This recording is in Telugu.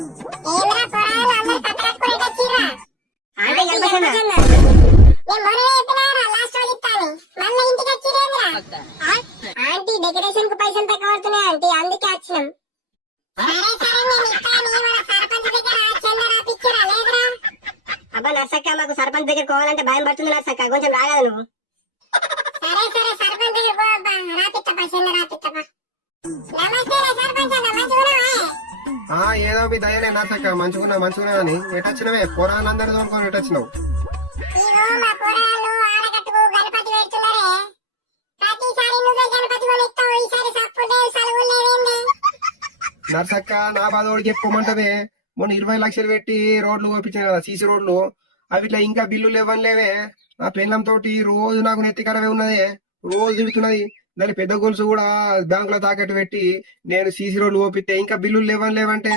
ఏమరా పోరాలు అందరూ కట్టకట్టుకుని వచ్చిర్రా? అంటే కనపడుతుందా? నేను మొన్న చెప్పినారా లాస్ట్ రోజు ఇస్తాను మళ్ళీ ఇంటికి వచ్చిరేంద్రా? ఆంటీ డెకరేషన్ కు పైసలు తక్కువ పడుతున్నాయి ఆంటీ, అందుకే వచ్చినాం. సరే సరే నేను ఇస్తాను. మన సర్పంచ్ దగ్గర చందా రాపిచ్చిరా లేదురా? అబ్బా నర్సక్క, మాకు సర్పంచ్ దగ్గర పోవాలంటే భయం పడుతుంది నర్సక్క, కొంచెం రాగలదు నువ్వు. సరే సరే సర్పంచ్ దగ్గర పో అబ్బా, రాపిత్తపా చందా రాపిత్తపా. నమస్తే సర్పంచ్ అన్న, మంచిగున్నావా? ఏదో మీ దయనే నర్సక్క, మంచుకున్నా అని ఎటొచ్చినవే పోరాలందరూ తోలుకొని ఎటొచ్చినావు? ఇగో మా పోరాళ్ళు ఆడగట్టుకు గణపతి పెడుతున్నారే, ప్రతిసారి నువ్వే గణపతి కొనిస్తావు, ఈసారి సప్పుడు సలువు లేదేంది? నర్సక్క, నా బాధోడికి చెప్పుకోమంటవే. మొన్న 20 లక్షలు పెట్టి రోడ్లు పోపించాను కదా, సీసీ రోడ్లు. అవి ఇట్లా ఇంకా బిల్లులు ఇవ్వలేవే. నా పెళ్ళం తోటి రోజు నాకు నెత్తికరవే ఉన్నది, రోజు తిడుతున్నది. దాని పెద్ద గొలుసు కూడా బ్యాంకులో తాకట్టు పెట్టి నేను సీసీ రోడ్లు పోపిస్తే ఇంకా బిల్లులు లేవంటే